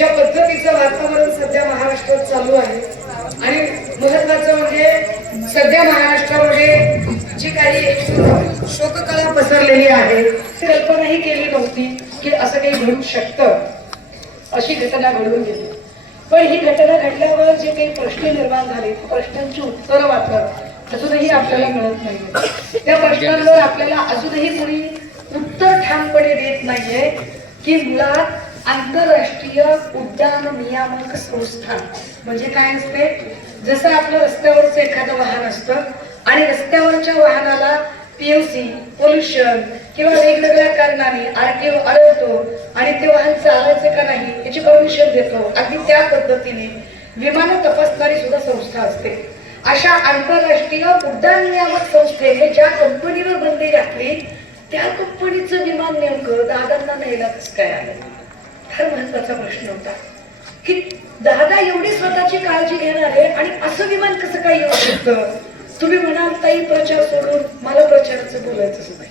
ज्या पद्धतीचं वातावरण सध्या महाराष्ट्रात चालू आहे आणि महत्वाचं म्हणजे सध्या महाराष्ट्रामध्ये जी काही शोककळा पसरलेली आहे, कल्पनाही केली नव्हती की असं काही घडू शकतं. अशी घटना घडून गेली. पण ही घटना घडल्यावर जे काही प्रश्न निर्माण झाले, प्रश्नांची उत्तरं मात्र अजूनही आपल्याला मिळत नाहीये. त्या प्रश्नांवर आपल्याला अजूनही कोणी उत्तर ठामपणे देत नाहीये की मुळात आंतरराष्ट्रीय उड्डाण नियामक संस्था म्हणजे काय असते. जसं आपलं रस्त्यावरचं एखादं वाहन असतं आणि रस्त्यावरच्या वाहनाला पीयूसी, पोल्युशन किंवा वेगवेगळ्या कारणाने आरटीओ अडवतो आणि ते वाहन चालायचे का नाही याची परमिशन देतो. अगदी त्या पद्धतीने विमानं तपासणारी सुद्धा संस्था असते. अशा आंतरराष्ट्रीय उड्डाण नियामक संस्थेने ज्या कंपनीवर बंदी घातली त्या कंपनीचं विमान नेमकं दादांना न्यायला कसं काय आलं, फार महत्वाचा प्रश्न होता की दादा एवढी स्वतःची काळजी घेणारे आणि असं विमान कसं काय येऊ शकतं. तुम्ही म्हणाल ताई प्रचार सोडून मला प्रचाराचं बोलायचंच नाही.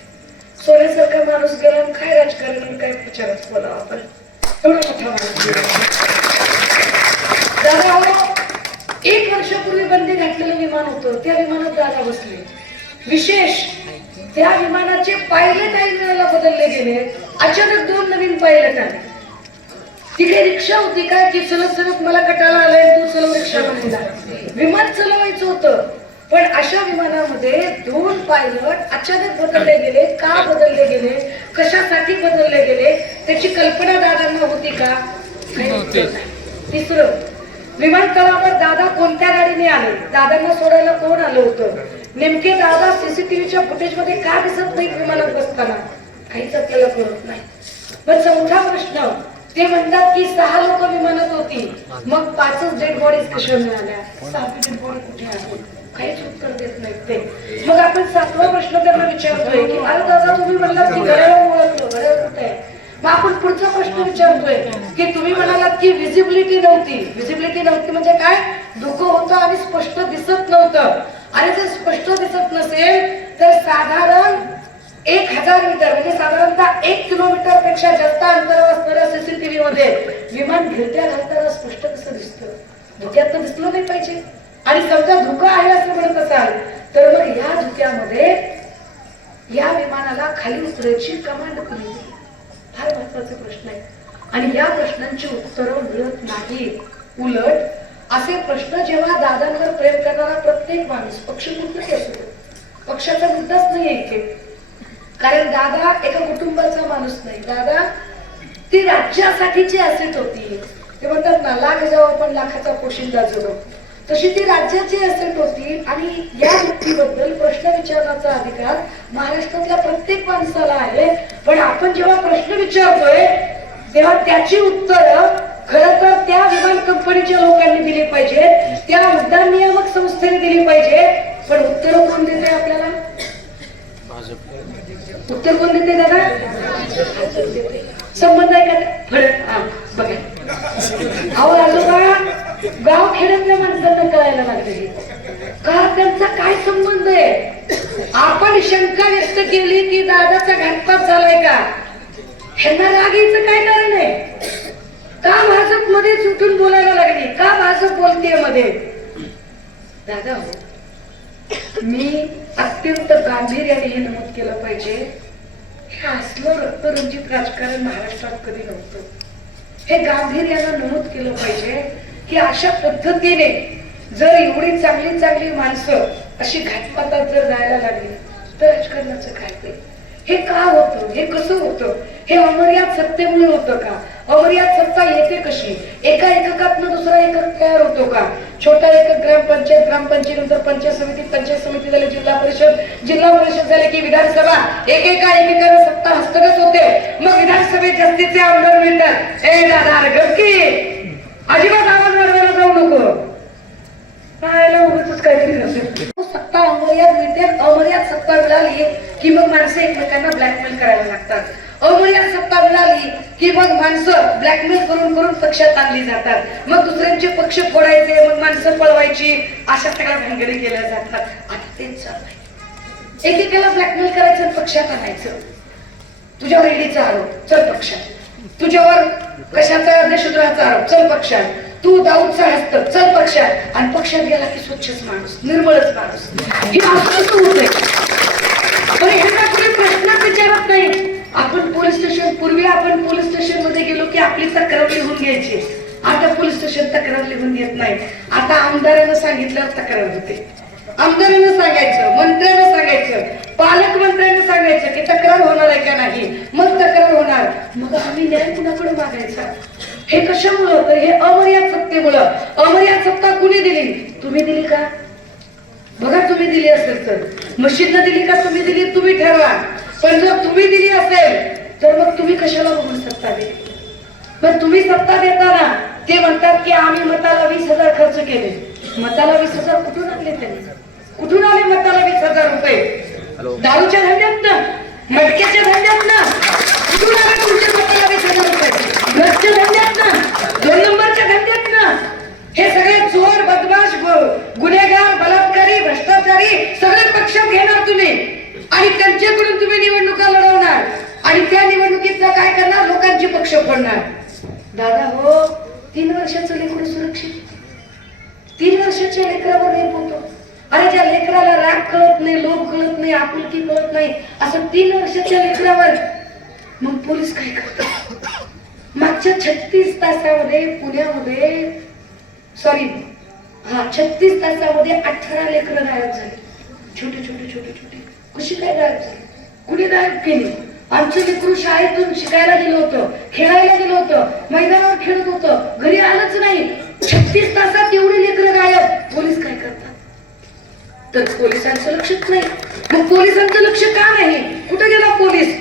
सोन्यासारखा माणूस गेला काय राजकारण आणि काय प्रचाराचं बोलावं आपण, एवढा मोठा माणूस दादा. 1 वर्षापूर्वी बंदी घातलेलं विमान होतं, त्या विमानात दादा बसले. विशेष त्या विमानाचे पायलट ऐन वेळेला बदलले गेले. अचानक 2 नवीन पायलट आले. ती काही रिक्षा होती काय की चलत चलत मला कटाळा आलाय तू चलव रिक्षा बनायला, विमान चालवायचं होतं. पण अशा विमानामध्ये 2 पायलट अचानक बदलले गेले. का बदलले गेले, कशासाठी बदलले गेले त्याची कल्पना दादांना होती का? तिसरं, विमानतळावर दादा कोणत्या गाडीने आले, दादांना सोडायला कोण आलं होतं, नेमके दादा सीसीटीव्हीच्या फुटेज मध्ये का दिसत नाही विमानात बसताना, काहीच आपल्याला कळत नाही. पण चौथा प्रश्न, ते म्हणतात की 6 लोक विमानात होती, मग 5च डेड बॉडीज कशा मिळाल्या, 7वी डेड बॉडी कुठे आहे, काहीच उत्तर देत नाहीत ते. मग आपण 7वा प्रश्न त्यांना विचारतोय की अरे दादा तुम्ही म्हणलात की घड्याळ ओळखलं, घड्याळ कुठे आहे. मग आपण पुढचा प्रश्न विचारतोय की तुम्ही म्हणालात की विजिबिलिटी नव्हती. विजिबिलिटी नव्हती म्हणजे काय, धुकं होतं आणि स्पष्ट दिसत नव्हतं. आणि जर स्पष्ट दिसत नसेल तर साधारण 1000 मीटर म्हणजे साधारणतः 1 किलोमीटर पेक्षा जास्त अंतरावर असणाऱ्या सीसीटीव्ही मध्ये विमान गिरत्या घालताना स्पष्ट कसं दिसतं, धुक्यात तर दिसलं नाही पाहिजे. आणि समजा धुकं आहे असं म्हणत असाल तर मग या धुक्यामध्ये या विमानाला खाली उतरायची कमांड कोणी दिली, फार महत्वाचा प्रश्न आहे. आणि या प्रश्नांची उत्तरं मिळत नाही. उलट असे प्रश्न जेव्हा दादांवर प्रेम करणारा प्रत्येक माणूस, पक्ष कुठलाही असतो, पक्षाचा मुद्दाच नाही इथे, कारण दादा एका कुटुंबाचा माणूस नाही. दादा ती राज्यासाठीची असेट होती. ते म्हणतात ना लाख जावं पण लाखाचा पोशिंदा जगो, तशी ती राज्याची असेट होती. आणि या व्यक्तीबद्दल प्रश्न विचारण्याचा अधिकार महाराष्ट्रातल्या प्रत्येक माणसाला आहे. पण आपण जेव्हा प्रश्न विचारतोय तेव्हा त्याची उत्तरं खरं तर त्या विमान कंपनीच्या लोकांनी दिली पाहिजे, त्या उड्डाण नियामक संस्थेने दिली पाहिजे. पण उत्तर कोण देते आपल्याला, उत्तर कोण देते दादा, संबंध आहे का फरक बघा. अहो आजोबा गाव खेड्यातल्या माणसांना कळायला लागले का त्यांचा काय संबंध आहे. आपण शंका व्यक्त केली की दादाचा घातपात झालाय का, ह्यांना राग यायचं काय कारण आहे, का भाजप मध्ये उठून बोलायला लागली, का भाजप बोलते मध्ये. दादा हो, मी अत्यंत गांभीर्याने हे नमूद केलं पाहिजे, हे असलं रक्तरंजित राजकारण महाराष्ट्रात कधी नव्हतं. हे गांभीर्यानं नमूद केलं पाहिजे की अशा पद्धतीने जर एवढी चांगली चांगली माणसं अशी घातपातात जर जायला लागली तर राजकारणाचं काय ते, हे का होतं, हे कसं होतं, हे अमर्याद सत्तेमुळे होतं का, अमर्याद सत्ता येते कशी, एका एककातनं दुसरा एकक तयार होतो का, छोटा एकक ग्रामपंचायत, ग्रामपंचायत नंतर पंचायत समिती, पंचायत समिती झाली जिल्हा परिषद, जिल्हा परिषद झाले की विधानसभा, एकेकाने सत्ता हस्तगत होते. मग विधानसभेत जास्तीचे आमदार मिळतात. ए दादा गपकी, अजिबात आवाज वाढवायला जाऊ नको, उगाचच काहीतरी नसेल. सत्ता अमर्याद मिळते, अमर्याद सत्ता मिळाली की मग माणसं एकमेकांना ब्लॅकमेल करायला लागतात. अमर्याद सत्ता मिळाली की मग माणसं ब्लॅकमेल करून करून पक्षात आणली जातात. मग दुसऱ्यांचे पक्ष फोडायचे, मग माणसं पळवायची, अशा सगळ्या भानगडी केल्या जातात. आता तेच चाललंय, एकेकाला ब्लॅकमेल करायचं, पक्षात आणायचं. तुझ्यावर ईडीचा आरोप, चल पक्षात. तुझ्यावर कशाचा देशद्रोहाचा तुकाराम चल पक्षात, तू दाऊदचा हस्त चल पक्षात, आणि पक्षात गेला की स्वच्छच माणूस, निर्मळच माणूस. हे असं होतंय. पण ह्यांना कोणी प्रश्न विचारत नाही. आपण पोलीस स्टेशन, पूर्वी आपण पोलीस स्टेशन मध्ये गेलो की आपली तक्रार लिहून घ्यायची. आता पोलीस स्टेशन तक्रार लिहून घेत नाही. आता आमदारानं सांगितल्यावर तक्रार होते. आमदारानं सांगायचं, मंत्र्यानं सांगायचं, पालकमंत्र्यानं सांगायचं की तक्रार होणार आहे का नाही, मग तक्रार होणार. मग आम्ही न्याय कुणाकडे मागायचा? हे कशामुळे होतं? हे अमर्याद सत्तेमुळं. अमर्याद सत्ता कुणी दिली? तुम्ही दिली का? बघा, तुम्ही दिली असेल तर मशीनला दिली का तुम्ही दिली? तुम्ही ठरवा. पण जर तुम्ही दिली असेल तर मग तुम्ही कशाला बघून सत्ता दिली? मग तुम्ही सत्ता देताना ते म्हणतात की आम्ही मताला 20,000 खर्च केले. मताला 20,000 कुठून आणले त्यांनी? कुठून आले मताला 20,000 रुपये? दारूच्या धंद्यातनं, मटक्याच्या धंद्यातनं कुठून आले तुमच्या मताला 20,000 रुपये? ड्रग्सच्या धंद्यातनं, 2 नंबरच्या धंद्यातनं. हे सगळे चोर, बदमाश, गुन्हेगार, बलात्कारी, भ्रष्टाचारी सगळे पक्षात घेणार तुम्ही आणि त्यांच्याकडून तुम्ही निवडणुका लढवणार आणि त्या निवडणुकीचं काय करणार? लोकांचे पक्ष फोडणार. दादा हो, 3 वर्षाचं लेकरू सुरक्षित, 3 वर्षाच्या लेकरावर रेप होतो. अरे ज्या लेकराला राग कळत नाही, लोभ कळत नाही, आपुलकी कळत नाही, असं 3 वर्षाच्या लेकरावर मग पोलीस काय करतात? मागच्या 36 तासामध्ये पुण्यामध्ये 36 तासामध्ये 18 लेकरं गायब झाली. छोटे छोटे छोटे छोटे. कशी काय गायब झाली? कुणी गायब केली? आमचं लेकरू शाळेतून शिकायला गेलं होतं, खेळायला गेलं होतं, मैदानावर खेळत होतं, घरी आलंच नाही. 36 तासात एवढी लेकरं गायब. पोलीस काय करतात? तर पोलिसांचं लक्षच नाही. मग पोलिसांचं लक्ष का नाही? कुठे गेला पोलीस?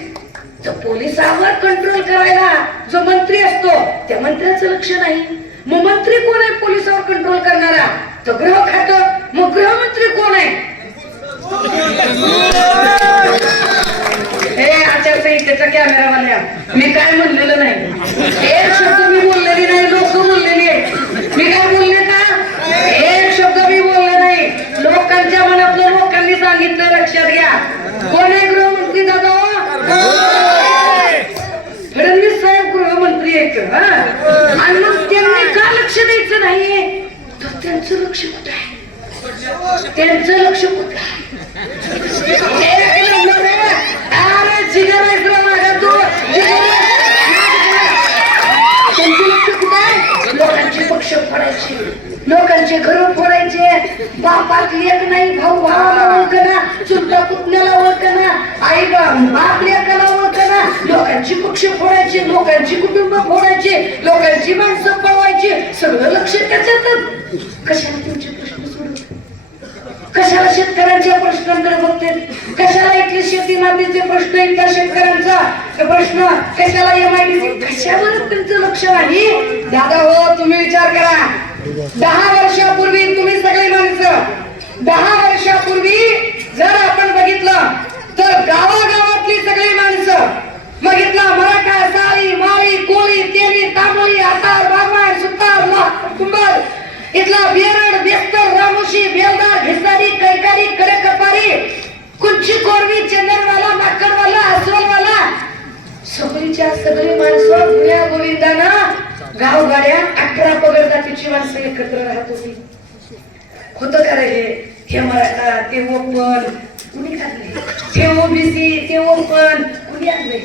तर पोलिसावर कंट्रोल करायला जो मंत्री असतो त्या मंत्र्याचं लक्ष नाही. मग मंत्री कोण आहे पोलिसावर कंट्रोल करणारा? तर गृह खातं. मग गृहमंत्री कोण आहे? हे आचारसंहितेचा कॅमेरावाल्या, मी काय म्हणलेलं नाही, एक शब्द मी बोललेली नाही, लोक बोललेली आहे. मी काय बोलले का? एक शब्द मी बोलले नाही. लोकांच्या मनातलं लोकांनी सांगितलं, लक्षात घ्या. कोण आहे गृहमंत्री दादा? फडणवीस साहेब गृहमंत्री आहेत. आणि मग त्यांनी का लक्ष द्यायचं नाहीये? तर त्यांचं लक्ष कुठं आहे? त्यांचं लक्ष कुठं आहे? लोकांचे पक्ष फोडायचे, लोकांचे घर फोडायचे. बापात लेक नाही, भाऊ भावाला ओळखना, चुलता पुतण्याला ओळखना, आई बाप लेकाला ओळखना. लोकांचे पक्ष फोडायचे, लोकांची कुटुंब फोडायचे, लोकांची माणसं पळवायची. सगळं लक्ष त्याच्यातच. कशाला तुमचे प्रश्न सोडवते? कशाला शेतकऱ्यांच्या प्रश्नांकडे बघते? कशाला इथले शेती मातीचे प्रश्न, इथला शेतकऱ्यांचा प्रश्न, कशाला MIDC, कशावर त्यांचं लक्ष नाही? दादा हो, तुम्ही विचार करा. 10 वर्षापूर्वी तुम्ही सगळी माणसं, 10 वर्षापूर्वी जर आपण बघितलं तर गावागावातली सगळी माणसं बघितलं, मराठा, साळी, माळी, कोळी, तेली, तांबोळी, आतार, बागवान, सुतार, कुंभार, इथला बेरड, बेस्तर, रामोशी, बेलदार, घिसारी, कैकारी, कडेकपारी, कुंची, कोरवी, चंदनवाला, माकडवाला, अस्वलवाला, सगळीच्या सगळी माणसं गुण्या गोविंदानं गावगाड्या 18 पगड जातीची माणसं एकत्र राहत होती. होतं का रे? हे मराठा, ते ओपन, कुणी काढले? हे OBC, ते ओपन, कुणी आणले?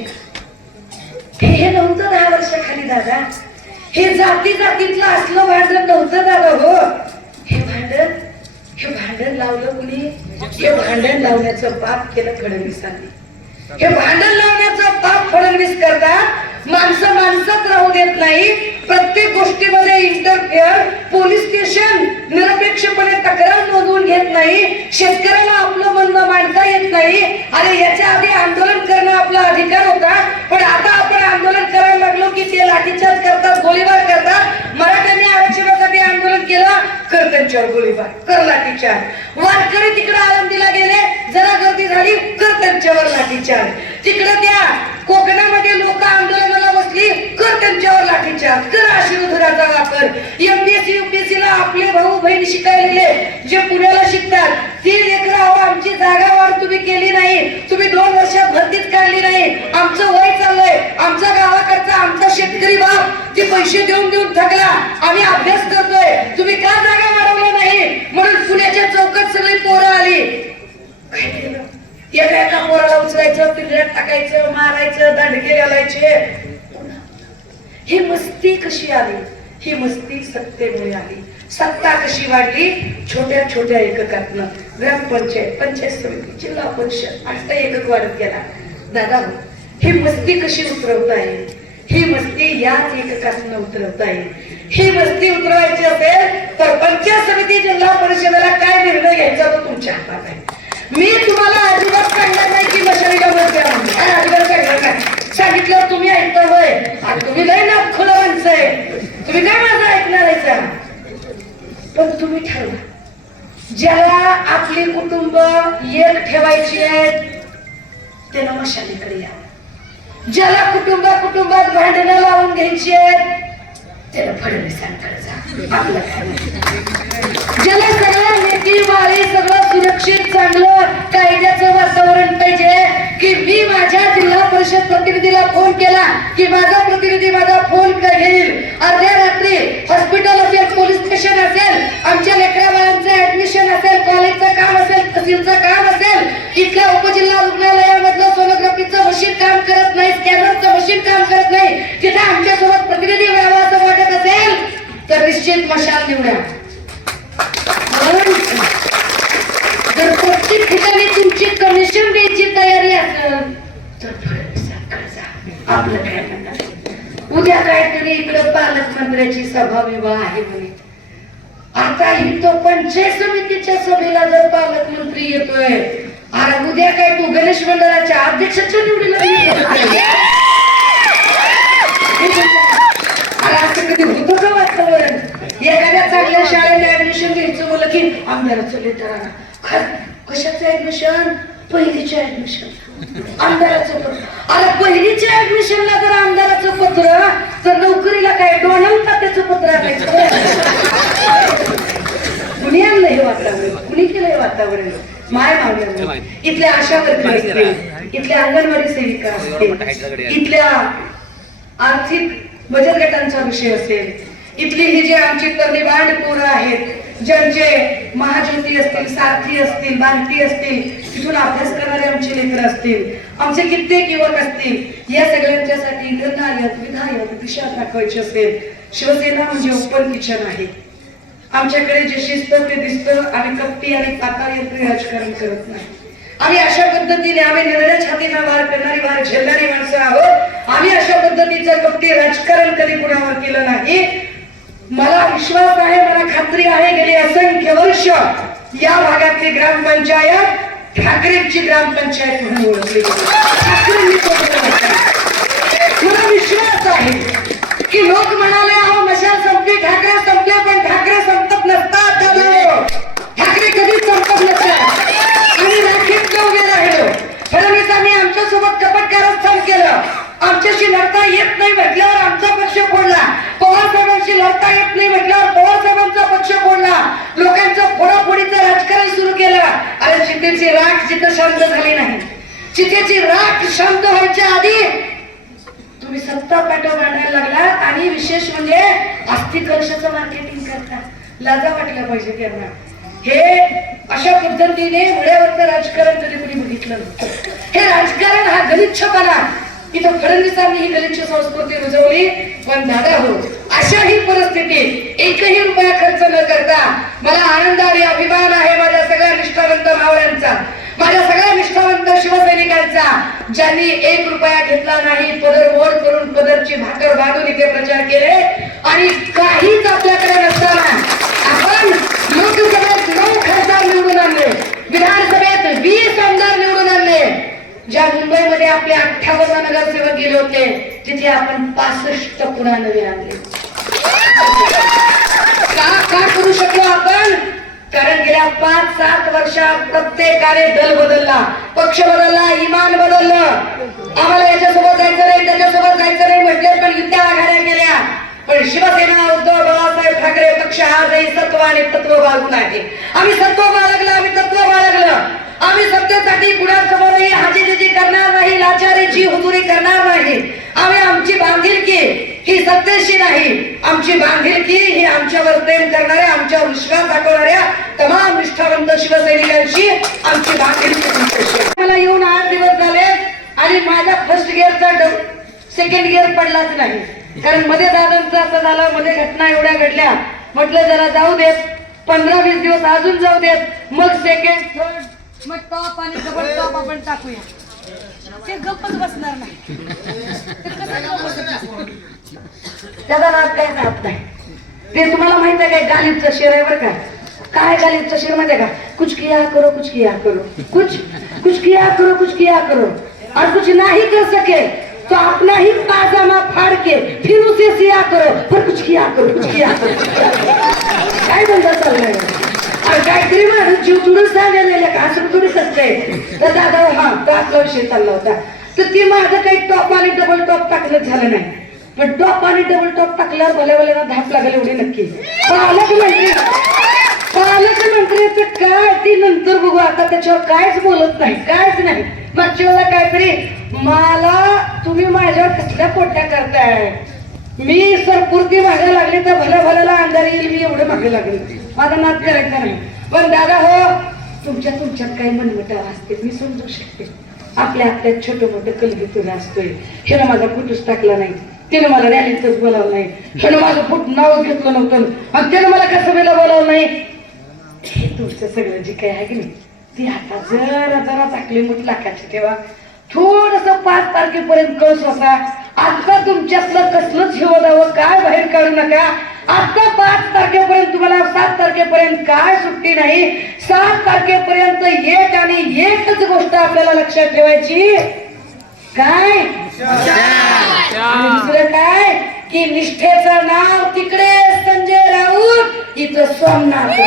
हे नव्हतं 10 वर्षाखाली दादा. हे जाती जातीतलं असलं भांडण नव्हतं दादा हो. हे भांडण लावलं कुणी? हे भांडण लावण्याचं पाप केलं फडणवीसांनी. हे भांडण लावण्याचं पाप फडणवीस करतात. माणसं माणसात राहू देत नाही. प्रत्येक गोष्टीमध्ये इंटरफेअर. पोलीस स्टेशन निरपेक्षपणे तक्रार नोंदवून घेत नाही. शेतकऱ्याला आपलं म्हणणं मांडता येत नाही. अरे याच्या आधी आंदोलन करणं आपला अधिकार होता, पण आता आपण आंदोलन करायला लागलो की ते लाठीचार्ज करतात, गोळीबार करतात. मराठ्यांनी आरक्षणासाठी आंदोलन केलं, कर त्यांच्यावर गोळीबार, कर लाठीचार्ज. वारकरी तिकडे आळंदीला गेले, जरा गर्दी झाली, कर त्यांच्यावर लाठीचार्ज. तिकडे त्या कोकणामध्ये लोक आंदोलनाला बसली, कर त्यांच्यावर लाठीचार्ज, कर अश्रुधुराचा वापर. एमपीएससी युपीएससी ला आपले भाऊ बहीण शिकायलेले जे पुण्याला शिकतात ती लेकरं, आमची जागा वाढ तुम्ही केली नाही, तुम्ही 2 वर्षात भरतीच काढली नाही, आमचं वय चाललंय, आमच्या गावाकडचा आमचा शेतकरी बाप ते पैसे देऊन देऊन थकला, आम्ही अभ्यास करतोय, तुम्ही का जागा वाढवल्या नाही? म्हणून पुण्याच्या चौकात सगळी पोरं आली. काय केलं? एका पोराला उचलायचं, पिंजऱ्यात टाकायचं, मारायचं, दांडके घालायचे. ही मस्ती कशी आली? ही मस्ती सत्तेमुळे आली. सत्ता कशी वाढली? छोट्या छोट्या एककातनं. ग्रामपंचायत, पंचायत समिती, जिल्हा परिषद, आता एकक वाढत गेला. दादा, ही मस्ती कशी उतरवता येईल? ही मस्ती याच एककातनं उतरवता येईल. ही मस्ती उतरवायची असेल तर पंचायत समिती, जिल्हा परिषदेला काय निर्णय घ्यायचा तो तुमच्या हातात आहे. मी तुम्हाला अजिबात सांगणार नाही की मशालीला मत द्या म्हणून. काय अजिबात सांगणार नाही. सांगितलं तुम्ही ऐकता होय? तुम्ही लय ना खुलं माणसं आहे, तुम्ही काय माझं ऐकणार आहे? पण तुम्ही ठरवा. ज्याला आपली कुटुंब एक ठेवायची आहेत त्याला मशालीकडे या. ज्याला कुटुंबात भांडणं लावून घ्यायची आहेत त्याला फडणवीसांकडे जा. आपलं ज्याला सगळं नीती वारी, सगळं सुरक्षित चांगलं कायद्याचं वातावरण पाहिजे की मी माझ्या जिल्हा परिषद प्रतिनिधीला फोन केला की माझा प्रतिनिधी माझा फोन घेईल, अर्ध्या रात्री हॉस्पिटल असेल, पोलीस स्टेशन असेल, आमच्या लेकरा बाळांचं ऍडमिशन असेल, कॉलेजचं काम असेल, तहसीलचं काम असेल, इथल्या उपजिल्हा रुग्णालयामधलं सोनोग्राफीचं मशीन काम करत नाही, स्कॅनरचं मशीन काम करत नाही, तिथे आमच्यासोबत प्रतिनिधी व्हावा असं वाटत असेल तर निश्चित मशाल निवडा. जर प्रत्येक ठिकाणी तुमची कमिशन द्यायची तयारी असेल तर फडणवीसांकडे जा. आपलं काय म्हणणार? उद्या काहीतरी इकडे पालकमंत्र्याची सभा विवाह आहे म्हणे. आता ही तो पंचायत समितीच्या सभेला जर पालकमंत्री येतोय, अरे उद्या काय तू गणेश मंडळाच्या अध्यक्षाच्या निवडीला असं कधी होतं का वातावरण? एखाद्या चांगल्या शाळेला ऍडमिशन घ्यायचं बोल की आमदाराचं लेटर आणा. कशाचं ऍडमिशन? पहिलीच्या ऍडमिशन, आमदाराचं पत्र. अरे पहिलीच्या ऍडमिशनला जर आमदाराचं पत्र, तर नोकरीला काय डोनाल्ड तात्याचं पत्र आणायचं? कुणी आणलं हे वातावरण? कुणी केलं हे वातावरण? माय मावल्या इथल्या आशा वर्कर असतील, इथल्या अंगणवाडी सेविका असतील, इथल्या आर्थिक बचत गटांचा विषय असेल, इथली ही जी आमची तरनिबांड पोरं आहेत, ज्यांचे महाज्योती असतील, सारथी असतील, बांधती असतील, तिथून अभ्यास करणारे आमचे लेकर असतील, आमचे कित्येक युवक असतील, या सगळ्यांच्यासाठी निर्णायक विधायक दिशा दाखवायची असेल, शिवसेना म्हणजे ओपन किचन आहे. आमच्याकडे जे शिस्त ते दिसतं. आम्ही कपटी आणि पाताळी राजकारण करत नाही. आम्ही अशा पद्धतीने आम्ही निर्णय छातीनं वार करणारी, वार झेलणारी माणसं आहोत. आम्ही अशा पद्धतीचं कपटी राजकारण कधी कुणावर केलं नाही. मला विश्वास आहे, मला खात्री आहे, गेली असंख्य वर्ष या भागातली ग्रामपंचायत ठाकरेंची ग्रामपंचायत म्हणून ओळखली गेली. मला विश्वास आहे की लोक म्हणाले अहो मशाल संपली, ठाकरे संपले, पण ठाकरे संपत नसतात. ठाकरे कधीच संपत नसतात. आम्ही राखीत उभे राहिलो. फडणवीसांनी आमच्या सोबत कपट कारस्थान केलं. आमच्याशी लढता येत नाही म्हटल्यावर आमचा पक्ष फोडला. पवार साहेबांशी लढता येत नाही म्हटल्यावर पवार साहेबांचा पक्ष फोडला. लोकांचं फोडाफोडीचं राजकारण सुरू केलं. अरे चितेची राख जिथं शांत झाली नाही, चितेची राख शांत व्हायच्या आधी तुम्ही सत्ता पाठव मांडायला लागला. आणि विशेष म्हणजे आस्तिक कलशाचं मार्केटिंग करता. लाजा वाटल्या पाहिजे त्यांना. हे अशा पद्धतीने मुळ्यावरचं राजकारण कधी कोणी बघितलं नव्हतं. हे राजकारण हा गलिच्छपणा, इथं फडणवीसांनी ही गलिच्छ संस्कृती रुजवली. पण दादा हो, अशाही परिस्थितीत एकही रुपया खर्च न करता मला आनंद आणि अभिमान आहे माझ्या सगळ्या निष्ठावंत भावड्यांचा, माझ्या सगळ्या निष्ठावंत शिवसैनिकांचा, ज्यांनी 1 रुपया घेतला नाही. पदर ओढ करून पदरची भाकर बांधून इथे प्रचार केले. आणि काहीच आपल्याकडे नसताना आपण लोकसभेत 9 खासदार निवडून आणले, विधानसभेत 20 आमदार निवडून आणले. ज्या मुंबईमध्ये आपले 58 नगरसेवक गेले होते तिथे आपण 65 पुन्हा नवे आणले. का करू शकलो आपण? कारण गेल्या 5-7 वर्षात प्रत्येकाने दल बदलला, पक्ष बदलला, इमान बदललं. आम्हाला याच्यासोबत जायचं नाही त्याच्यासोबत जायचं नाही म्हटले, पण युद्ध आघाड्या केल्या. पण शिवसेना उद्धव बाळासाहेब ठाकरे पक्ष आजही सत्व आणि तत्व बाळगून आहे. आम्ही सत्व बाळगलं, आम्ही तत्व बाळगलं. आम्ही सत्तेसाठी कुणासमोरही हाजीजी करणार नाही, लाचारीची हुजुरी करणार नाही. आम्ही आमची बांधिलकी ही सत्तेशी नाही, आमची बांधिलकी ही आमच्यावर प्रेम करणाऱ्या, आमच्यावर विश्वास दाखवणाऱ्या तमाम निष्ठावंत शिवसैनिकांची आमची बांधिलकी. मला येऊन 8 दिवस झाले आणि माझा फर्स्ट गिअरचा सेकंड गिअर पडलाच नाही. कारण मध्ये दादांचं असं झालं, मध्ये घटना एवढ्या घडल्या. म्हटलं जरा जाऊ देत, 15-20 दिवस अजून जाऊ देत, मग सेकंड थर्ड मग टॉप आणि डबल टॉप आपण टाकूया. ते गप्पच बसणार नाही. त्याचा राग काय जात नाही. ते तुम्हाला माहित आहे काय, गालिबचं शेर आहे बरं का. काय गालिबचं शेर माहिती आहे का, कुछ किया करो कुछ किया करो, कुछ किया करो कुछ किया करो और कुछ नहीं कर सके तो अपना ही पाजामा फाड़ के फिर उसे सिया करो, पर कुछ किया करो कुछ किया करो. काय धंदा चाललाय काहीतरी माझं जीव तुडून सांगायला का असं थोडीच असतंय. तर दादा हा तो आपला विषय चालला होता. तर ते माझं काही टॉप आणि डबल टॉप टाकलं झालं नाही. पण टॉप आणि डबल टॉप टाकल्यावर भल्या धाप लागेल एवढी नक्की. पालकमंत्र्याचं काय ती नंतर बघू, आता त्याच्यावर कायच बोलत नाही, कायच नाही. मागच्या वेळेला काहीतरी मला तुम्ही माझ्यावर कसल्या पोट्या करताय, मी सरपुरती मागे लागली तर भल्याला अंधार येईल, मी एवढं मागे लागले. माझा नाद करायचा नाही. पण दादा हो, तुमच्यात काही मनमटाव असते मी समजू शकते. आपल्या छोटं मोठं कलगीतून असतोय. ह्यानं माझा फोटोच टाकला नाही, त्यानं मला रॅलीतच बोलावलं नाही, ह्यानं माझं फुट नाव घेतलं नव्हतं आणि त्यानं मला कसं वेळेला बोलावलं नाही. हे तुमचं सगळं जे काही आहे की नाही, ती आता जरा टाकली मुठ लाखाची तेव्हा थोडस 5 तारखेपर्यंत कळस असा. आता तुमच्यातलं कसलंच हिवदावं काय बाहेर काढू नका. आता 5 तारखेपर्यंत तुम्हाला 7 तारखेपर्यंत काय सुट्टी नाही. 7 तारखेपर्यंत एक आणि एकच गोष्ट आपल्याला लक्षात ठेवायची, काय दुसरं काय की निष्ठेचं नाव तिकडे संजय राऊत, इथं सोमनाथ.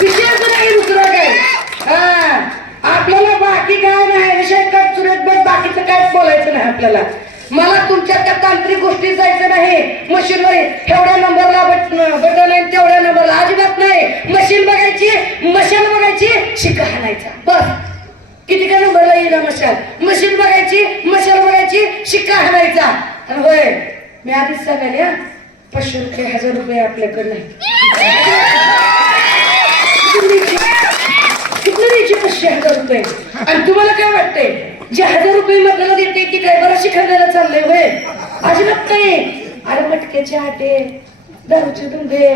विषयच नाही दुसरं काय. आपल्याला बाकी काय नाही, विषय कट सुरेश बट बाकीचं काय बोलायचं नाही आपल्याला. मला तुमच्या त्या तांत्रिक गोष्टी जायचं नाही. मशीनवर एवढ्या नंबरला बटन आहे तेवढ्या नंबरला अजिबात नाही. मशीन बघायची, मशाल बघायची, शिका हाणायचा बस. किती का नंबरला येईल मशाल, मशीन बघायची, मशाल बघायची, शिक्का हाणायचा. होय मी आधीच सांगायला 500 रुपये 1000 रुपये आपल्याकडे नाही. किती द्यायचे 500-1000 रुपये. आणि तुम्हाला काय वाटतंय जे 1000 रुपये आपल्याला देते ती काय बरं शिखायला चाललंय होय? अजिबात नाही. अरे मटक्याचे आटे, दारूचे धुंदे,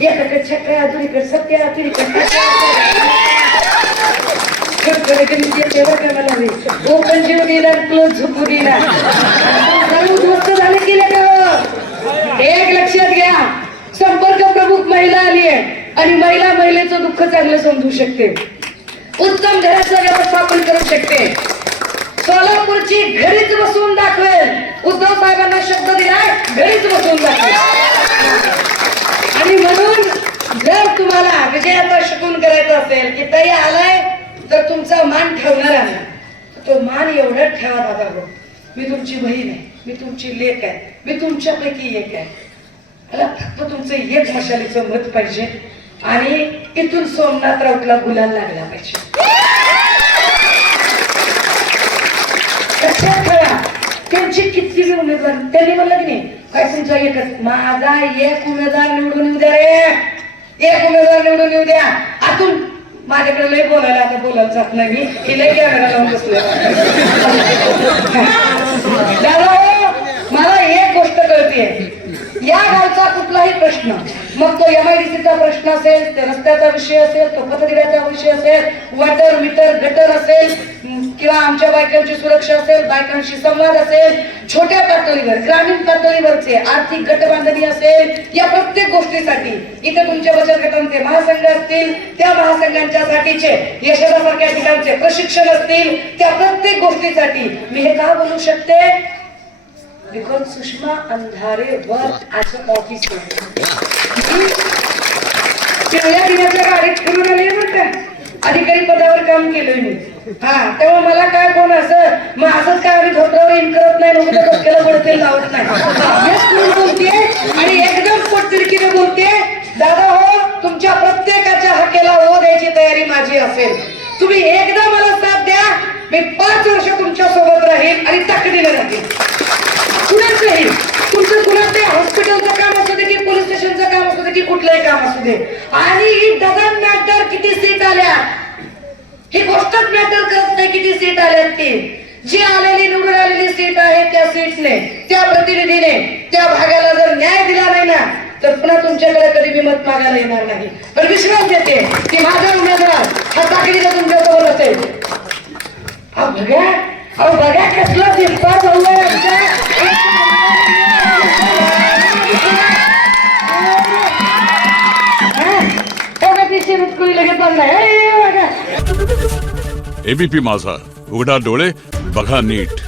एकाकडे छक्या दुरीकडे सत्या तुरीकडे ओपन जीव दिला क्लोज झोपू दिला. उद्ध्वस्त झाले केले का. एक लक्षात घ्या, संपर्क प्रमुख महिला आली आहे आणि महिलेचं दुःख चांगलं समजू शकते, उत्तम घराचं व्यवस्थापन करू शकते. सोलापूरची घरीच बसून दाखवेल. उद्धव साहेबांना शब्द दिलाय, घरीच बसून दाखवेल. आणि म्हणून जर तुम्हाला विजयाचा शकून करायचा असेल की ताई आलाय तर तुमचा मान ठेवणार आहे, तो मान एवढा ठेवा दादा, मी तुमची बहीण आहे, मी तुमची लेक आहे, मी तुमच्यापैकी एक आहे. मला फक्त तुमचं एक मशालीचं मत पाहिजे आणि इथून सोमनाथ राऊतला गुलाल लागला पाहिजे. लक्षात ठेवा, त्यांची किती उमेदवार, त्यांनी म्हणलं की नाही काय तुमचा एकच, माझा एक उमेदवार निवडून येऊ द्या रे, एक उमेदवार निवडून येऊ द्या. आतून माझ्याकडे लय बोलायला आता बोलायला जात नाही मी, हे लय कॅमेरा लावून बसले. दादा मला एक गोष्ट कळते, या गावचा कुठलाही प्रश्न, मग तो MIDCचा प्रश्न असेल, ते रस्त्याचा विषय असेल, तो पथदिव्याचा विषय असेल, वॉटर मीटर गटर असेल किंवा आमच्या बायकांची सुरक्षा असेल, बायकांशी संवाद असेल, छोट्या पातळीवर ग्रामीण पातळीवरचे आर्थिक गटबांधणी असेल, या प्रत्येक गोष्टीसाठी इथे तुमच्या बचत गटांचे महासंघ असतील, त्या महासंघांच्यासाठीचे यशोदासारख्या ठिकाणचे प्रशिक्षण असतील, त्या प्रत्येक गोष्टीसाठी मी हे का बोलू शकते, because Sushma Andhare work as a officer. पिवळ्या दिव्याच्या गाडीत फिरून आले बरं का, अधिकारी पदावर काम केलंय मी. हा तेव्हा मला काय कोण असं मग असंच काय आम्ही धोत्रावर इन करत नाही लोक डोक्याला पडते लावत नाही हेच कोण बोलते आणि एकदम पोटतिडकीने बोलते दादा हो तुमच्या प्रत्येकाच्या हाकेला हो द्यायची तयारी माझी असेल तुम्ही एकदा मला साथ द्या मी 5 वर्ष तुमच्या सोबत राहील आणि ताकदीने राहील कुणाचंही तुमचं कुणाचं हॉस्पिटलचं काम असू दे की पोलीस स्टेशनचं काम असू दे की कुठलंही काम असू दे आणि ही डझन मॅटर किती सीट आल्या ही गोष्टच मॅटर करत नाही किती सीट आल्यात ती जी आलेली निवडून आलेली सीट आहे त्या सीटने त्या प्रतिनिधीने त्या भागाला जर न्याय दिला नाही ना तर पुन्हा तुमच्याकडे कधी मी मत मागायला येणार नाही पण विश्वास देते की माझा उमेदवार हा ताकदीने तुमच्याजवळ असेल बघा कसला दिसता भाऊ आहे एबीपी माझा उघडा डोळे बघा नीट.